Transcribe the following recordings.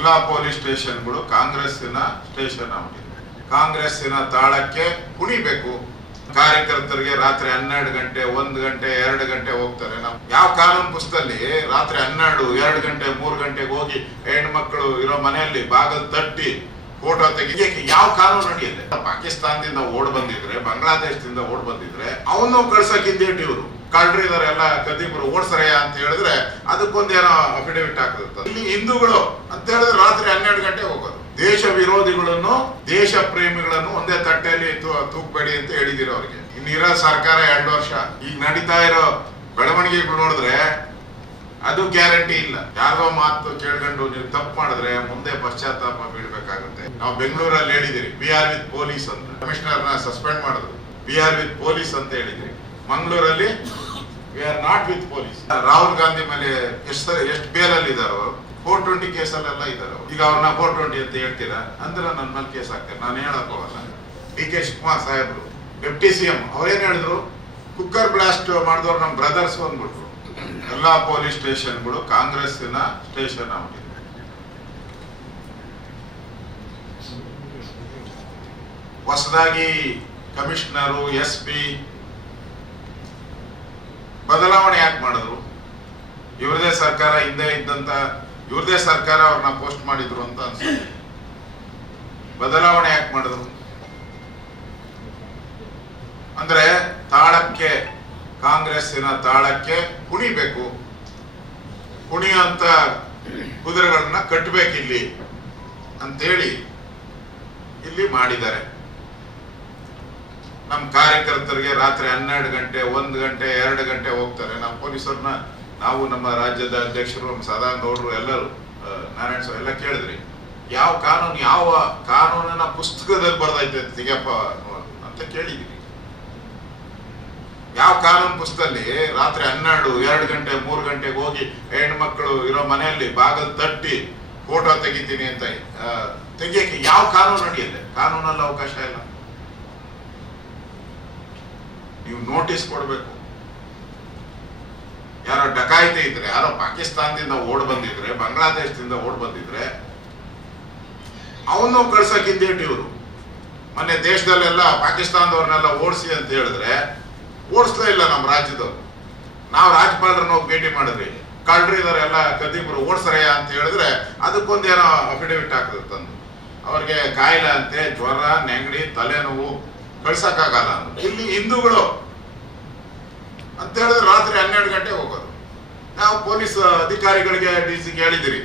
ಎಲ್ಲಾ ಪೊಲೀಸ್ ಸ್ಟೇಷನ್ಗಳು ಕಾಂಗ್ರೆಸ್ಸಿನ ಸ್ಟೇಷನ್ ಆಗಿದೆ. ಕಾಂಗ್ರೆಸ್ಸಿನ ತಾಳಕ್ಕೆ ಕುಣಿಬೇಕು. ಕಾರ್ಯಕರ್ತರಿಗೆ ರಾತ್ರಿ 12 ಗಂಟೆ 1 ಗಂಟೆ 2 ಗಂಟೆ ಹೋಗ್ತಾರೆ. ನಾವು ಯಾವ ಕಾನೂನು ಪುಸ್ತಕದಲ್ಲಿ ರಾತ್ರಿ 12 2 ಗಂಟೆ 3 ಗಂಟೆಗೆ ಹೋಗಿ ಹೆಣ್ಮಕ್ಳು ಇರೋ ಮನೆಯಲ್ಲಿ ಬಾಗಿಲು ತಟ್ಟಿ ಫೋಟೋ ತೆಗಿಯಕ್ಕೆ ಯಾವ ಕಾನೂನು ನಡೆಯುತ್ತೆ? ಪಾಕಿಸ್ತಾನದಿಂದ ಓಡ್ ಬಂದಿದ್ರೆ, ಬಾಂಗ್ಲಾದೇಶದಿಂದ ಓಡ್ ಬಂದಿದ್ರೆ ಅವನು ಕಳ್ಸಕ್ಕಿಂದೇಟ್ ಇವರು ಕಳ್ರಿ ಇದಾರೆ ಎಲ್ಲ ಕದೀಮರು ಓಡ್ಸರಯ್ಯ ಅಂತ ಹೇಳಿದ್ರೆ ಅದಕ್ಕೊಂದೇನೋ ಅಫಿಡವಿಟ್ ಹಾಕಿರುತ್ತೆ. ಇಲ್ಲಿ ಹಿಂದೂಗಳು ಅಂತ ಹೇಳಿದ್ರೆ ರಾತ್ರಿ 12 ಗಂಟೆ ಹೋಗೋದು. ದೇಶ ವಿರೋಧಿಗಳನ್ನು ದೇಶ ಪ್ರೇಮಿಗಳನ್ನು ಒಂದೇ ತಟ್ಟೆಯಲ್ಲಿ ತೂಕ್ಬೇಡಿ ಅಂತ ಹೇಳಿದಿರೋ ಅವ್ರಿಗೆ. ಇನ್ನಿರೋ ಸರ್ಕಾರ 2 ವರ್ಷ. ಈಗ ನಡೀತಾ ಇರೋ ಬೆಳವಣಿಗೆಗಳು ನೋಡಿದ್ರೆ ಅದು ಗ್ಯಾರಂಟಿ ಇಲ್ಲ. ಯಾರೋ ಮಾತು ಕೇಳ್ಕೊಂಡು ನೀವು ತಪ್ಪು ಮಾಡಿದ್ರೆ ಮುಂದೆ ಪಶ್ಚಾತ್ತಾಪ ಬೀಳ್ಬೇಕಾಗುತ್ತೆ. ನಾವು ಬೆಂಗಳೂರಲ್ಲಿ ಹೇಳಿದಿರಿ BR with ಪೊಲೀಸ್ ಅಂತ. ಕಮಿಷನರ್ ನ ಸಸ್ಪೆಂಡ್ ಮಾಡಿದ್ರು. BR with ಪೊಲೀಸ್ ಅಂತ ಹೇಳಿದಿರಿ. ಮಂಗಳೂರಲ್ಲಿ we are not with police. Rahul Gandhi ಮೇಲೆ ಎಷ್ಟು ಬೇಲಲ್ಲಿ ಇದಾರೋ 420 ಕೇಸಲ್ಲೆಲ್ಲ ಇದಾರೆ. ಈಗ ಅವ್ರನ್ನ 420 ಅಂತ ಹೇಳ್ತೀರಾ ಅಂದ್ರೆ ನನ್ನ ಮೇಲೆ ಕೇಸ್ ಹಾಕ್ತಾರೆ. ನಾನು ಹೇಳಕ್ ಹೋಗಲ್ಲ. DK ಶಿವಕುಮಾರ್ ಸಾಹೇಬ್ರು ಡೆಪ್ಟಿ CM ಅವ್ರೇನ್ ಹೇಳಿದ್ರು, ಕುಕ್ಕರ್ ಬ್ಲಾಸ್ಟ್ ಮಾಡಿದವ್ರು ನಮ್ಮ ಬ್ರದರ್ಸ್ ಅಂದ್ಬಿಟ್ರು. ಎಲ್ಲಾ ಪೊಲೀಸ್ ಸ್ಟೇಷನ್ಗಳು ಕಾಂಗ್ರೆಸ್ಸಿನ ಸ್ಟೇಷನ್ ಆಗಿದೆ. ಹೊಸದಾಗಿ ಕಮಿಷನರು SP ಬದಲಾವಣೆ ಯಾಕೆ ಮಾಡಿದ್ರು? ಇವ್ರದೇ ಸರ್ಕಾರ ಹಿಂದೆ ಇದ್ದಂತ ಇವ್ರದೇ ಸರ್ಕಾರ ಅವ್ರನ್ನ ಪೋಸ್ಟ್ ಮಾಡಿದ್ರು ಅಂತ ಅನ್ಸುತ್ತೆ. ಬದಲಾವಣೆ ಯಾಕೆ ಮಾಡಿದ್ರು ಅಂದ್ರೆ ತಾಳಕ್ಕೆ, ಕಾಂಗ್ರೆಸ್ಸಿನ ತಾಳಕ್ಕೆ ಕುಣಿಬೇಕು. ಕುಣಿಯುವಂತ ಕುದುರೆಗಳನ್ನ ಕಟ್ಟಬೇಕಿಲ್ಲಿ ಅಂತೇಳಿ ಇಲ್ಲಿ ಮಾಡಿದ್ದಾರೆ. ನಮ್ಮ ಕಾರ್ಯಕರ್ತರಿಗೆ ರಾತ್ರಿ 12 ಗಂಟೆ 1 ಗಂಟೆ 2 ಗಂಟೆ ಹೋಗ್ತಾರೆ. ನಾವು ಪೊಲೀಸರನ್ನ, ನಾವು ನಮ್ಮ ರಾಜ್ಯದ ಅಧ್ಯಕ್ಷರು, ನಮ್ಮ ಸದಾನಂದ ಗೌಡರು ಎಲ್ಲರೂ, ನಾರಾಯಣ ಸ್ವಾಮಿ ಎಲ್ಲ ಕೇಳಿದ್ರಿ, ಯಾವ ಕಾನೂನಿನ ಪುಸ್ತಕದಲ್ಲಿ ಬರ್ದೈತೆ ತೆಗೆಯಪ್ಪ ಅಂತ ಕೇಳಿದೀವಿ. ಯಾವ ಕಾನೂನು ಪುಸ್ತಕದಲ್ಲಿ ರಾತ್ರಿ 12 2 ಗಂಟೆ 3 ಗಂಟೆಗೆ ಹೋಗಿ ಹೆಣ್ಮಕ್ಳು ಇರೋ ಮನೆಯಲ್ಲಿ ಬಾಗಿಲು ತಟ್ಟಿ ಫೋಟೋ ತೆಗಿತೀನಿ ಅಂತ ತೆಗಿಯಕ್ಕೆ ಯಾವ ಕಾನೂನು ನಡೆಯುತ್ತೆ? ಕಾನೂನಲ್ಲಿ ಅವಕಾಶ ಇಲ್ಲ. ನೀವು ನೋಟಿಸ್ ಕೊಡ್ಬೇಕು. ಯಾರೋ ಡಕಾಯಿತಿ ಇದ್ರೆ, ಯಾರೋ ಪಾಕಿಸ್ತಾನದಿಂದ ಓಡ್ ಬಂದಿದ್ರೆ, ಬಾಂಗ್ಲಾದೇಶದಿಂದ ಓಡ್ ಬಂದಿದ್ರೆ ಅವನು ಕಳ್ಸಕ್ಕಿಂದೇಟ್ ಇವರು. ಮೊನ್ನೆ ದೇಶದಲ್ಲೆಲ್ಲ ಪಾಕಿಸ್ತಾನದವ್ರನ್ನೆಲ್ಲ ಓಡಿಸಿ ಅಂತ ಹೇಳಿದ್ರೆ ಓಡಿಸ್ಲೇ ಇಲ್ಲ ನಮ್ಮ ರಾಜ್ಯದವ್ರು. ನಾವು ರಾಜ್ಯಪಾಲರನ್ನ ಹೋಗಿ ಭೇಟಿ ಮಾಡಿದ್ರಿ, ಕಳ್ರಿ ಇದಾರೆ ಎಲ್ಲ ಕದೀಮರು ಓಡ್ಸರಯ್ಯ ಅಂತ ಹೇಳಿದ್ರೆ ಅದಕ್ಕೊಂದೇನೋ ಅಫಿಡವಿಟ್ ಹಾಕಿರುತ್ತಂದು. ಅವ್ರಿಗೆ ಕಾಯಿಲೆ ಅಂತೆ, ಜ್ವರ, ನೆಗಡಿ, ತಲೆನೋವು, ಕಳ್ಸಕ್ಕಾಗಲ್ಲ. ಇಲ್ಲಿ ಹಿಂದೂಗಳು ಅಂತ ಹೇಳಿದ್ರೆ ರಾತ್ರಿ 12 ಗಂಟೆ ಹೋಗೋದು. ನಾವು ಪೊಲೀಸ್ ಅಧಿಕಾರಿಗಳಿಗೆ DC ಹೇಳಿದಿರಿ,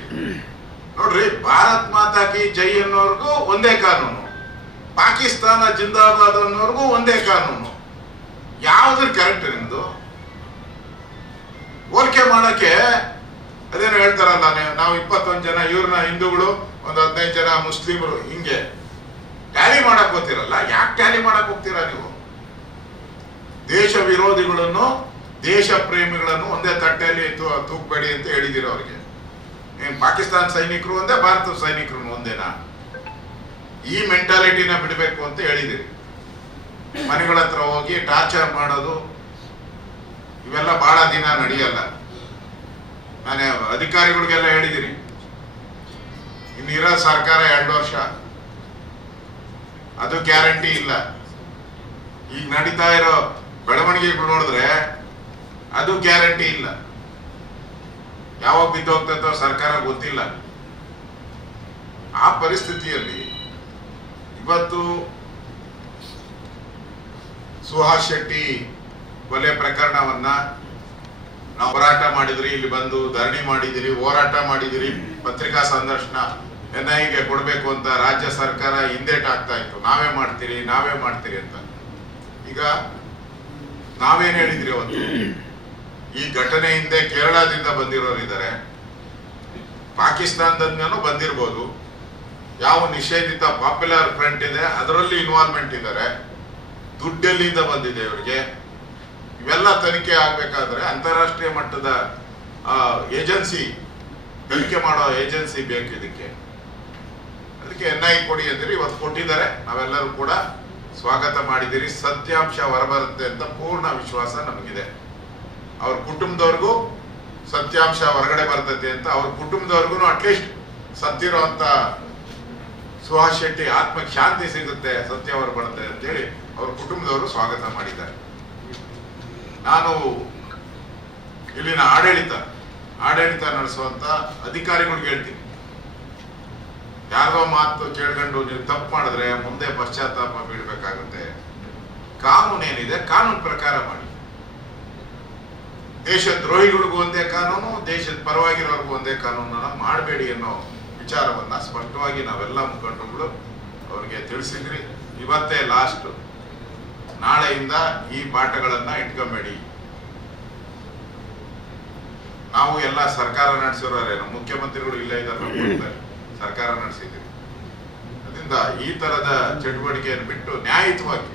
ನೋಡ್ರಿ, ಭಾರತ್ ಮಾತಾ ಕಿ ಜೈ ಅನ್ನೋರ್ಗೂ ಒಂದೇ ಕಾನೂನು, ಪಾಕಿಸ್ತಾನ ಜಿಂದಾಬಾದ್ ಅನ್ನೋರ್ಗೂ ಒಂದೇ ಕಾನೂನು. ಯಾವ್ದ್ರ ಕರೆಕ್ಟ್ ನಿಮ್ದು? ಹೋಲಿಕೆ ಮಾಡಕ್ಕೆ ಅದೇನೋ ಹೇಳ್ತಾರಲ್ಲ, ನಾವು 21 ಜನ ಇವ್ರನ್ನ ಹಿಂದೂಗಳು, ಒಂದು 15 ಜನ ಮುಸ್ಲಿಮರು, ಹಿಂಗೆ ಟ್ಯಾಲಿ ಮಾಡಕ್ ಹೋಗ್ತಿರಲ್ಲ. ಯಾಕೆ ಟ್ಯಾಲಿ ಮಾಡಕ್ ಹೋಗ್ತೀರಾ ನೀವು? ದೇಶ ವಿರೋಧಿಗಳನ್ನು ದೇಶ ಪ್ರೇಮಿಗಳನ್ನು ಒಂದೇ ತಟ್ಟೆಯಲ್ಲಿ ತೂಕ್ಬೇಡಿ ಅಂತ ಹೇಳಿದಿರಿ ಅವ್ರಿಗೆ. ಪಾಕಿಸ್ತಾನ ಸೈನಿಕರು ಒಂದೇ, ಭಾರತದ ಸೈನಿಕರು ಒಂದೇನಾ? ಈ ಮೆಂಟಾಲಿಟಿನ ಬಿಡಬೇಕು ಅಂತ ಹೇಳಿದಿರಿ. ಮನೆಗಳ ಹತ್ರ ಹೋಗಿ ಟಾರ್ಚರ್ ಮಾಡೋದು ಇವೆಲ್ಲ ಬಹಳ ದಿನ ನಡೆಯಲ್ಲ. ನಾನು ಅಧಿಕಾರಿಗಳಿಗೆಲ್ಲ ಹೇಳಿದಿರಿ, ಇನ್ನಿರೋ ಸರ್ಕಾರ 2 ವರ್ಷ. ಅದು ಗ್ಯಾರಂಟಿ ಇಲ್ಲ. ಈಗ ನಡೀತಾ ಇರೋ ಬೆಳವಣಿಗೆಗಳು ನೋಡಿದ್ರೆ ಅದು ಗ್ಯಾರಂಟಿ ಇಲ್ಲ. ಯಾವಾಗ ಬಿದ್ದೋಗ್ತದೋ ಸರ್ಕಾರ ಗೊತ್ತಿಲ್ಲ. ಆ ಪರಿಸ್ಥಿತಿಯಲ್ಲಿ ಇವತ್ತು ಸುಹಾಸ್ ಶೆಟ್ಟಿ ಕೊಲೆ ಪ್ರಕರಣವನ್ನ ನಾವು ಹೋರಾಟ ಮಾಡಿದ್ರಿ, ಇಲ್ಲಿ ಬಂದು ಧರಣಿ ಮಾಡಿದಿರಿ, ಹೋರಾಟ ಮಾಡಿದಿರಿ, ಪತ್ರಿಕಾ ಸಂದರ್ಶನ NIAಗೆ ಕೊಡಬೇಕು ಅಂತ ರಾಜ್ಯ ಸರ್ಕಾರ ಹಿಂದೇಟ್ ಆಗ್ತಾ ಇತ್ತು. ನಾವೇ ಮಾಡ್ತೀರಿ ಅಂತ. ಈಗ ನಾವೇನ್ ಹೇಳಿದ್ರಿ ಅವತ್ತು? ಈ ಘಟನೆ ಹಿಂದೆ ಕೇರಳದಿಂದ ಬಂದಿರೋರು ಇದ್ದಾರೆ, ಪಾಕಿಸ್ತಾನದಿಂದನೂ ಬಂದಿರ್ಬೋದು, ಯಾವ ನಿಷೇಧಿತ ಪಾಪ್ಯುಲರ್ ಫ್ರಂಟ್ ಇದೆ ಅದರಲ್ಲಿ ಇನ್ವಾಲ್ವ್ಮೆಂಟ್ ಇದ್ದಾರೆ, ದುಡ್ಡೆಲ್ಲಿಂದ ಬಂದಿದೆ ಇವರಿಗೆ. ಇವೆಲ್ಲ ತನಿಖೆ ಆಗ್ಬೇಕಾದ್ರೆ ಅಂತಾರಾಷ್ಟ್ರೀಯ ಮಟ್ಟದ ಏಜೆನ್ಸಿ, ತನಿಖೆ ಮಾಡೋ ಏಜೆನ್ಸಿ ಬೇಕು ಇದಕ್ಕೆ. ಅದಕ್ಕೆ NIA ಕೊಡಿ ಅಂದಿರಿ, ಇವತ್ತು ಕೊಟ್ಟಿದ್ದಾರೆ. ನಾವೆಲ್ಲರೂ ಕೂಡ ಸ್ವಾಗತ ಮಾಡಿದಿರಿ. ಸತ್ಯಾಂಶ ಹೊರಬರುತ್ತೆ ಅಂತ ಪೂರ್ಣ ವಿಶ್ವಾಸ ನಮಗಿದೆ. ಅವ್ರ ಕುಟುಂಬದವ್ರಿಗೂ ಸತ್ಯಾಂಶ ಹೊರಗಡೆ ಬರ್ತೈತೆ ಅಂತ, ಅವ್ರ ಕುಟುಂಬದವ್ರಿಗೂ ಅಟ್ಲೀಸ್ಟ್ ಸತ್ತಿರುವಂತ ಸುಹಾಸ್ ಶೆಟ್ಟಿ ಆತ್ಮಕ್ಕೆ ಶಾಂತಿ ಸಿಗುತ್ತೆ, ಸತ್ಯ ಅವರು ಬರುತ್ತೆ ಅಂತೇಳಿ ಅವ್ರ ಕುಟುಂಬದವರು ಸ್ವಾಗತ ಮಾಡಿದ್ದಾರೆ. ನಾನು ಇಲ್ಲಿನ ಆಡಳಿತ ನಡೆಸುವಂತ ಅಧಿಕಾರಿಗಳಿಗೆ ಹೇಳ್ತೀನಿ, ಯಾರೋ ಮಾತು ಕೇಳ್ಕೊಂಡು ನೀವು ತಪ್ಪು ಮಾಡಿದ್ರೆ ಮುಂದೆ ಪಶ್ಚಾತ್ತಾಪ ಬೀಳ್ಬೇಕಾಗುತ್ತೆ. ಕಾನೂನು ಏನಿದೆ ಕಾನೂನು ಪ್ರಕಾರ ಮಾಡಿ. ದೇಶ ದ್ರೋಹಿಗಳಿಗೂ ಒಂದೇ ಕಾನೂನು, ದೇಶದ ಪರವಾಗಿರೋರ್ಗೂ ಒಂದೇ ಕಾನೂನನ್ನ ಮಾಡಬೇಡಿ ಅನ್ನೋ ವಿಚಾರವನ್ನ ಸ್ಪಷ್ಟವಾಗಿ ನಾವೆಲ್ಲ ಮುಖಂಡರುಗಳು ಅವ್ರಿಗೆ ತಿಳಿಸಿದ್ರಿ. ಇವತ್ತೇ ಲಾಸ್ಟ್, ನಾಳೆಯಿಂದ ಈ ಪಾಠಗಳನ್ನ ಇಟ್ಕೊಂಬೇಡಿ. ನಾವು ಎಲ್ಲ ಸರ್ಕಾರ ನಡೆಸಿರೋರೇನು, ಮುಖ್ಯಮಂತ್ರಿಗಳು ಇಲ್ಲೇ ಇದ್ದಾರೆ, ಸರ್ಕಾರ ನಡೆಸಿದ್ದೀವಿ. ಅದರಿಂದ ಈ ತರದ ಚಟುವಟಿಕೆಯನ್ನು ಬಿಟ್ಟು ನ್ಯಾಯಯುತವಾಗಿ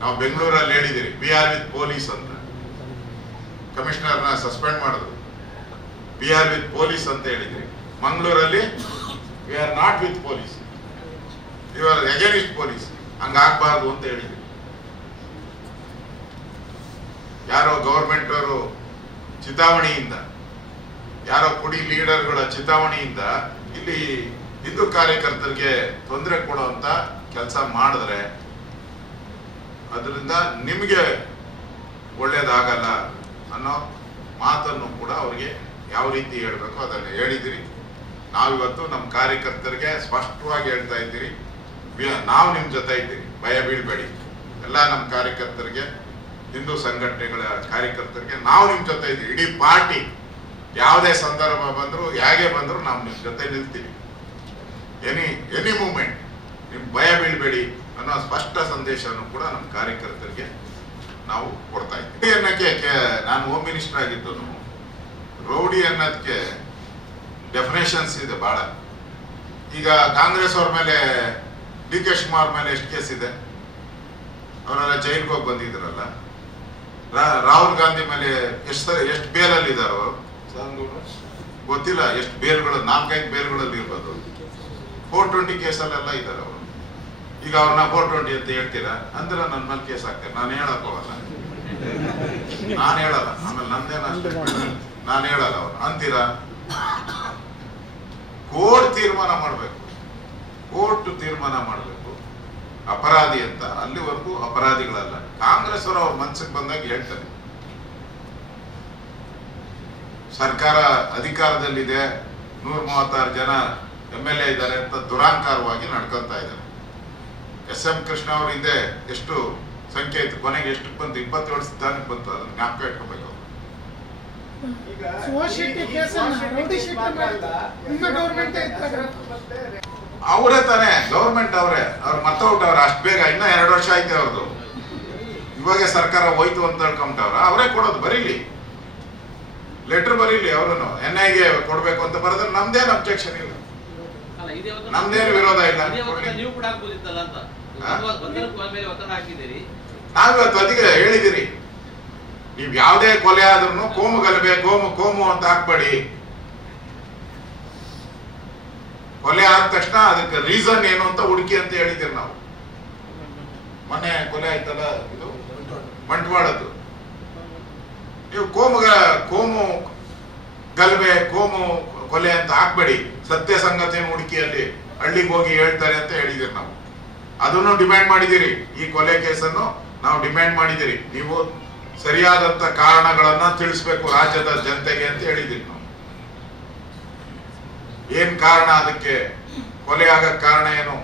ನಾವು ಬೆಂಗಳೂರಲ್ಲಿ ಹೇಳಿದಿರಿ, ವಿ ಆರ್ ವಿತ್ ಪೊಲೀಸ್ ಅಂತ. ಕಮಿಷನರ್ನ ಸಸ್ಪೆಂಡ್ ಮಾಡಿದ್ರು, ವಿ ಆರ್ ವಿತ್ ಪೊಲೀಸ್ ಅಂತ ಹೇಳಿದ್ರಿ. ಮಂಗಳೂರಲ್ಲಿ we are not with police, you are against police. ಹಂಗಾಗಬಾರ್ದು ಅಂತ ಹೇಳಿದ್ರಿ. ಯಾರೋ ಗವರ್ಮೆಂಟ್ ಅವರು ಚಿತಾವಣೆಯಿಂದ, ಯಾರೋ ಕುಡಿ ಲೀಡರ್ಗಳ ಚಿತಾವಣೆಯಿಂದ ಇಲ್ಲಿ ಹಿಂದೂ ಕಾರ್ಯಕರ್ತರಿಗೆ ತೊಂದರೆ ಕೊಡುವಂತ ಕೆಲಸ ಮಾಡಿದ್ರೆ ಅದರಿಂದ ನಿಮಗೆ ಒಳ್ಳೇದಾಗಲ್ಲ ಅನ್ನೋ ಮಾತನ್ನು ಕೂಡ ಅವ್ರಿಗೆ ಯಾವ ರೀತಿ ಹೇಳ್ಬೇಕು ಅದನ್ನು ಹೇಳಿದಿರಿ. ನಾವಿವತ್ತು ನಮ್ಮ ಕಾರ್ಯಕರ್ತರಿಗೆ ಸ್ಪಷ್ಟವಾಗಿ ಹೇಳ್ತಾ ಇದ್ದೀರಿ, ನಾವು ನಿಮ್ ಜೊತೆ ಇದ್ದೀರಿ, ಭಯ ಬೀಳ್ಬೇಡಿ. ಎಲ್ಲ ನಮ್ಮ ಕಾರ್ಯಕರ್ತರಿಗೆ, ಹಿಂದೂ ಸಂಘಟನೆಗಳ ಕಾರ್ಯಕರ್ತರಿಗೆ ನಾವು ನಿಮ್ ಜೊತೆ ಇದ್ದೀವಿ. ಇಡೀ ಪಾರ್ಟಿ ಯಾವುದೇ ಸಂದರ್ಭ ಬಂದ್ರು, ಹೇಗೆ ಬಂದ್ರು ನಾವು ನಿಮ್ ಜೊತೆ ನಿಲ್ತೀವಿ. ಎನಿ ಮೂಮೆಂಟ್ ನಿಮ್ ಭಯ ಬೀಳ್ಬೇಡಿ ಅನ್ನೋ ಸ್ಪಷ್ಟ ಸಂದೇಶವನ್ನು ಕೂಡ ನಮ್ಮ ಕಾರ್ಯಕರ್ತರಿಗೆ ನಾವು ಕೊಡ್ತಾ ಇದ್ದೀವಿ. ಅನ್ನಕ್ಕೆ ನಾನು ಹೋಮ್ ಮಿನಿಸ್ಟರ್ ಆಗಿದ್ದು, ರೌಡಿ ಅನ್ನೋದಕ್ಕೆ ಡೆಫಿನೇಷನ್ಸ್ ಇದೆ ಬಹಳ. ಈಗ ಕಾಂಗ್ರೆಸ್ ಅವ್ರ ಮೇಲೆ, ಡಿ ಕೆ ಶಿವಕುಮಾರ್ ಮೇಲೆ ಎಷ್ಟು ಕೇಸ್ ಇದೆ? ಅವರೆಲ್ಲ ಜೈಲ್ಗೆ ಹೋಗಿ ಬಂದಿದ್ರಲ್ಲ. ರಾಹುಲ್ ಗಾಂಧಿ ಮೇಲೆ ಎಷ್ಟು ಬೇಲಲ್ಲಿ ಇದಾರೆ ಅವರು ಗೊತ್ತಿಲ್ಲ. ಎಷ್ಟು ಬೇಲ್ಗಳು, 4-5 ಬೇಲ್ಗಳಲ್ಲಿ ಇರ್ಬೋದು. 420 ಕೇಸಲ್ಲೆಲ್ಲ ಇದ್ದಾರೆ ಅವರು. ಈಗ ಅವ್ರನ್ನ 420 ಅಂತ ಹೇಳ್ತೀರಾ ಅಂದ್ರೆ ನನ್ನ ಮೇಲೆ ಕೇಸ್ ಹಾಕ್ತಾರೆ. ನಾನು ಹೇಳಕ್ ಹೋಗಲ್ಲ, ಆಮೇಲೆ ನಂದೇನ ನಾನು ಹೇಳಲ್ಲ. ಅವ್ರು ಅಂತೀರಾ? ಕೋರ್ಟ್ ತೀರ್ಮಾನ ಮಾಡಬೇಕು ಅಪರಾಧಿ ಅಂತ. ಅಲ್ಲಿವರೆಗೂ ಅಪರಾಧಿಗಳಲ್ಲ. ಕಾಂಗ್ರೆಸ್ ಅವರು ಅವ್ರ ಮನಸ್ಸಿಗೆ ಬಂದಾಗ ಹೇಳ್ತಾರೆ, ಸರ್ಕಾರ ಅಧಿಕಾರದಲ್ಲಿದೆ, 136 ಜನ MLA ಇದ್ದಾರೆ ಅಂತ ದುರಾಂಕಾರವಾಗಿ ನಡ್ಕೊಂತ ಇದ್ದಾರೆ. SM ಕೃಷ್ಣ ಅವ್ರ ಹಿಂದೆ ಎಷ್ಟು ಸಂಖ್ಯೆ ಇತ್ತು, ಕೊನೆಗೆ ಎಷ್ಟು ಬಂತು? 27 ಸ್ಥಾನಕ್ಕೆ ಬಂತು. ಅದನ್ನ ಜ್ಞಾಪಕ ಇಟ್ಕೋಬೇಕು. ಅವರೇ ತಾನೇ ಗೌರ್ಮೆಂಟ್, ಅವ್ರ ಮತ್ತೌಟ್ ಅವ್ರ ಅಷ್ಟು ಬೇಗ. ಇನ್ನ 2 ವರ್ಷ ಐತೆ ಅವ್ರದ್ದು. ಇವಾಗ ಸರ್ಕಾರ ಹೋಯ್ತು ಅಂತ ಹೇಳ್ಕೊಂಬಿಟ್ಟವ್ರ. ಅವರೇ ಕೊಡೋದು. ಬರೀಲಿ, ಲೆಟರ್ ಬರೀಲಿ. ಅವರನ್ನು NIಗೆ ಕೊಡ್ಬೇಕು ಅಂತ ಬರೆದ್ರೆ ನಮ್ದೇನು ಅಬ್ಜೆಕ್ಷನ್ ಇಲ್ಲ, ನಮ್ದೇನು ವಿರೋಧ ಇಲ್ಲ. ನಾವಿವತ್ತು ಅದಕ್ಕೆ ಹೇಳಿದಿರಿ, ನೀವ್ ಯಾವುದೇ ಕೊಲೆ ಆದ್ರೂ ಕೋಮು ಗಲಭೆ, ಕೋಮು ಅಂತ ಹಾಕ್ಬೇಡಿ. ಕೊಲೆ ಆದ ತಕ್ಷಣ ಅದಕ್ಕೆ ರೀಸನ್ ಏನು ಅಂತ ಹುಡುಕಿ ಅಂತ ಹೇಳಿದಿರಿ ನಾವು. ಮೊನ್ನೆ ಕೊಲೆ ಆಯ್ತಲ್ಲ, ಇದು ಬಂಟ್ವಾಳದ್ದು. ನೀವು ಕೋಮು ಗಲಭೆ, ಕೊಲೆ ಅಂತ ಹಾಕ್ಬೇಡಿ. ಸತ್ಯ ಸಂಗತಿಯನ್ನು ಹುಡುಕಿಯಲ್ಲಿ ಹಳ್ಳಿಗೆ ಹೋಗಿ ಹೇಳ್ತಾರೆ ಅಂತ ಹೇಳಿದಿರಿ ನಾವು. ಅದನ್ನು ಡಿಮ್ಯಾಂಡ್ ಮಾಡಿದಿರಿ. ಈ ಕೊಲೆ ಕೇಸನ್ನು ನಾವು ಡಿಮ್ಯಾಂಡ್ ಮಾಡಿದಿರಿ. ನೀವು ಸರಿಯಾದಂತ ಕಾರಣಗಳನ್ನ ತಿಳಿಸ್ಬೇಕು ರಾಜ್ಯದ ಜನತೆಗೆ ಅಂತ ಹೇಳಿದಿರಿ ನಾವು. ಏನ್ ಕಾರಣ, ಅದಕ್ಕೆ ಕೊಲೆ ಆಗಕ್ ಕಾರಣ ಏನು?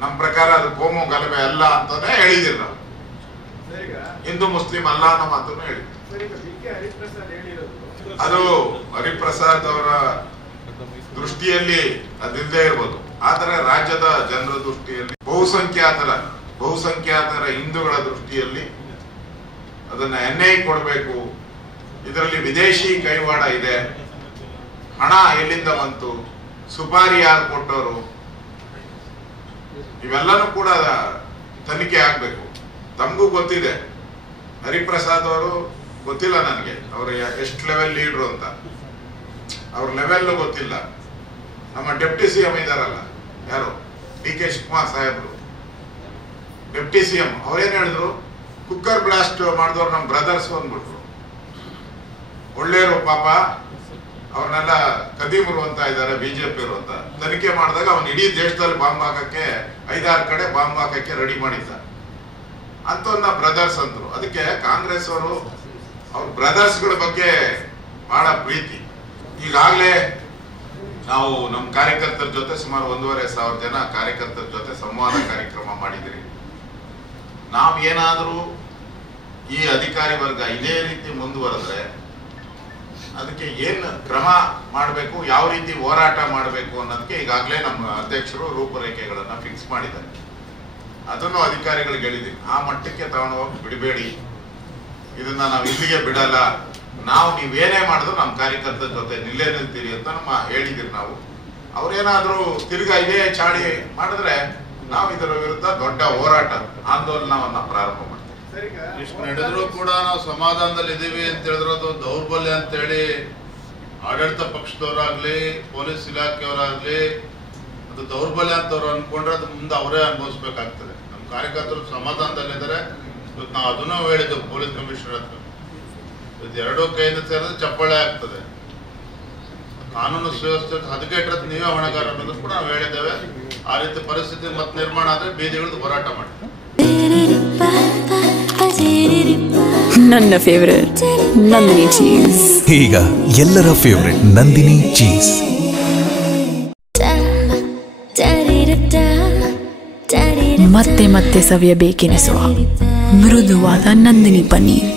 ನಮ್ಮ ಪ್ರಕಾರ ಅದು ಕೋಮು ಗಲಭೆ ಅಲ್ಲ ಅಂತಾನೆ ಹೇಳಿದಿರಿ ನಾವು. ಹಿಂದೂ ಮುಸ್ಲಿಂ ಅಲ್ಲ ಅನ್ನೋ ಮಾತನ್ನು ಹೇಳಿದ್ವಿ. ಅದು ಹರಿಪ್ರಸಾದ್ ಅವರ ದೃಷ್ಟಿಯಲ್ಲಿ ಅದಿಲ್ಲದೆ ಇರ್ಬೋದು, ಆದರೆ ರಾಜ್ಯದ ಜನರ ದೃಷ್ಟಿಯಲ್ಲಿ, ಬಹುಸಂಖ್ಯಾತರ ಹಿಂದೂಗಳ ದೃಷ್ಟಿಯಲ್ಲಿ ಅದನ್ನ NI ಕೊಡಬೇಕು. ಇದರಲ್ಲಿ ವಿದೇಶಿ ಕೈವಾಡ ಇದೆ, ಹಣ ಎಲ್ಲಿಂದ ಬಂತು, ಸುಪಾರಿ ಯಾರು ಕೊಟ್ಟವರು, ಇವೆಲ್ಲನೂ ಕೂಡ ತನಿಖೆ ಆಗ್ಬೇಕು. ತಮಗೂ ಗೊತ್ತಿದೆ, ಹರಿಪ್ರಸಾದ್ ಅವರು ಗೊತ್ತಿಲ್ಲ ನನಗೆ ಅವ್ರ ಎಷ್ಟು ಲೆವೆಲ್ ಲೀಡ್ರು ಅಂತ. ಅವ್ರ ಲೆವೆಲ್ ಗೊತ್ತಿಲ್ಲ. ನಮ್ಮ ಡೆಪ್ಟಿ CM ಇದಾರಲ್ಲ, ಯಾರು DK ಶಿವಕುಮಾರ್ ಸಾಹೇಬ್ರು, ಡೆಪ್ಟಿ CM, ಅವ್ರೇನ್ ಹೇಳಿದ್ರು, ಕುಕ್ಕರ್ ಬ್ಲಾಸ್ಟ್ ಮಾಡಿದವ್ರು ನಮ್ಮ ಬ್ರದರ್ಸ್ ಬಂದ್ಬಿಟ್ರು. ಒಳ್ಳೆಯವರು ಪಾಪ, ಅವ್ರನ್ನೆಲ್ಲ ಕದೀಮರು ಅಂತ ಇದ್ದಾರೆ ಬಿಜೆಪಿಯವರು ಅಂತ ತನಿಖೆ ಮಾಡಿದಾಗ ಅವನು ಇಡೀ ದೇಶದಲ್ಲಿ ಬಾಂಬ್ ಹಾಕಕ್ಕೆ 5-6 ಕಡೆ ಬಾಂಬ್ ಹಾಕಕ್ಕೆ ರೆಡಿ ಮಾಡಿದ್ದ ಅಂತ ಬ್ರದರ್ಸ್ ಅಂದ್ರು. ಅದಕ್ಕೆ ಕಾಂಗ್ರೆಸ್ ಅವರು ಅವ್ರ ಬ್ರದರ್ಸ್ಗಳ ಬಗ್ಗೆ ಬಹಳ ಪ್ರೀತಿ. ಈಗಾಗಲೇ ನಾವು ನಮ್ಮ ಕಾರ್ಯಕರ್ತರ ಜೊತೆ ಸುಮಾರು 1,500 ಜನ ಕಾರ್ಯಕರ್ತರ ಜೊತೆ ಸಂವಾದ ಕಾರ್ಯಕ್ರಮ ಮಾಡಿದಿರಿ. ನಾವು ಏನಾದರೂ ಈ ಅಧಿಕಾರಿ ವರ್ಗ ಇದೇ ರೀತಿ ಮುಂದುವರೆದ್ರೆ ಅದಕ್ಕೆ ಏನು ಕ್ರಮ ಮಾಡಬೇಕು, ಯಾವ ರೀತಿ ಹೋರಾಟ ಮಾಡಬೇಕು ಅನ್ನೋದಕ್ಕೆ ಈಗಾಗಲೇ ನಮ್ಮ ಅಧ್ಯಕ್ಷರು ರೂಪರೇಖೆಗಳನ್ನ ಫಿಕ್ಸ್ ಮಾಡಿದ್ದಾರೆ. ಅದನ್ನು ಅಧಿಕಾರಿಗಳಿಗೆ ಹೇಳಿದ್ದೀವಿ. ಆ ಮಟ್ಟಕ್ಕೆ ತಗೊಂಡು ಹೋಗಿ ಬಿಡಬೇಡಿ, ಇದನ್ನ ನಾವು ಇಲ್ಲಿಗೆ ಬಿಡಲ್ಲ, ನಾವು ನೀವೇನೇ ಮಾಡಿದ್ರು ನಮ್ಮ ಕಾರ್ಯಕರ್ತರ ಜೊತೆ ನಿಲ್ತೀರಿ ಅಂತ ಹೇಳಿದಿರಿ. ನಾವು ಅವ್ರೇನಾದ್ರೂ ತಿರ್ಗಾ ಇದೇ ಚಾಳಿ ಮಾಡಿದ್ರೆ ನಾವು ಇದರ ವಿರುದ್ಧ ದೊಡ್ಡ ಹೋರಾಟ ಆಂದೋಲನವನ್ನ ಪ್ರಾರಂಭ ಮಾಡ್ತೀವಿ. ಇಷ್ಟು ನಡೆದ್ರು ಕೂಡ ನಾವು ಸಮಾಧಾನದಲ್ಲಿ ಇದೀವಿ ಅಂತ ಹೇಳಿದ್ರು ಅದು ದೌರ್ಬಲ್ಯ ಅಂತೇಳಿ ಆಡಳಿತ ಪಕ್ಷದವರಾಗ್ಲಿ ಪೊಲೀಸ್ ಇಲಾಖೆಯವರಾಗ್ಲಿ ಅದು ದೌರ್ಬಲ್ಯ ಅಂತವ್ರು ಅನ್ಕೊಂಡ್ರೆ ಅದು ಮುಂದೆ ಅವರೇ ಅನುಭವಿಸ್ಬೇಕಾಗ್ತದೆ. ನಮ್ಮ ಕಾರ್ಯಕರ್ತರು ಸಮಾಧಾನದಲ್ಲಿದ್ದಾರೆ. ಇವತ್ತು ನಾವು ಅದನ್ನೂ ಹೇಳಿದ್ದು ಪೊಲೀಸ್ ಕಮಿಷನರ್ ಹತ್ರ, ಇದು ಎರಡೂ ಕೈಯಿಂದ ಸೇರಿದ್ರೆ ಚಪ್ಪಾಳೆ ಆಗ್ತದೆ. ಕಾನೂನು ಸುವ್ಯವಸ್ಥೆ ಹದಗೆಟ್ಟಿರೋದು ನೀವೇ ಹೊಣೆಗಾರ ಅನ್ನೋದು ಕೂಡ ನಾವು ಹೇಳಿದ್ದೇವೆ. ಆ ರೀತಿ ಪರಿಸ್ಥಿತಿ ಮತ್ತೆ ನಿರ್ಮಾಣ ಆದರೆ ಬೀದಿಗಳದ್ದು ಹೋರಾಟ ಮಾಡಿ. ನನ್ನ ಫೇವರೇಟ್ ನಂದಿನಿ ಚೀಸ್. ಈಗ ಎಲ್ಲರ ಫೇವರೇಟ್ ನಂದಿನಿ ಚೀಸ್. ಮತ್ತೆ ಮತ್ತೆ ಸವಿಯಬೇಕೆನಿಸುವ ಮೃದುವಾದ ನಂದಿನಿ ಪನ್ನೀರ್.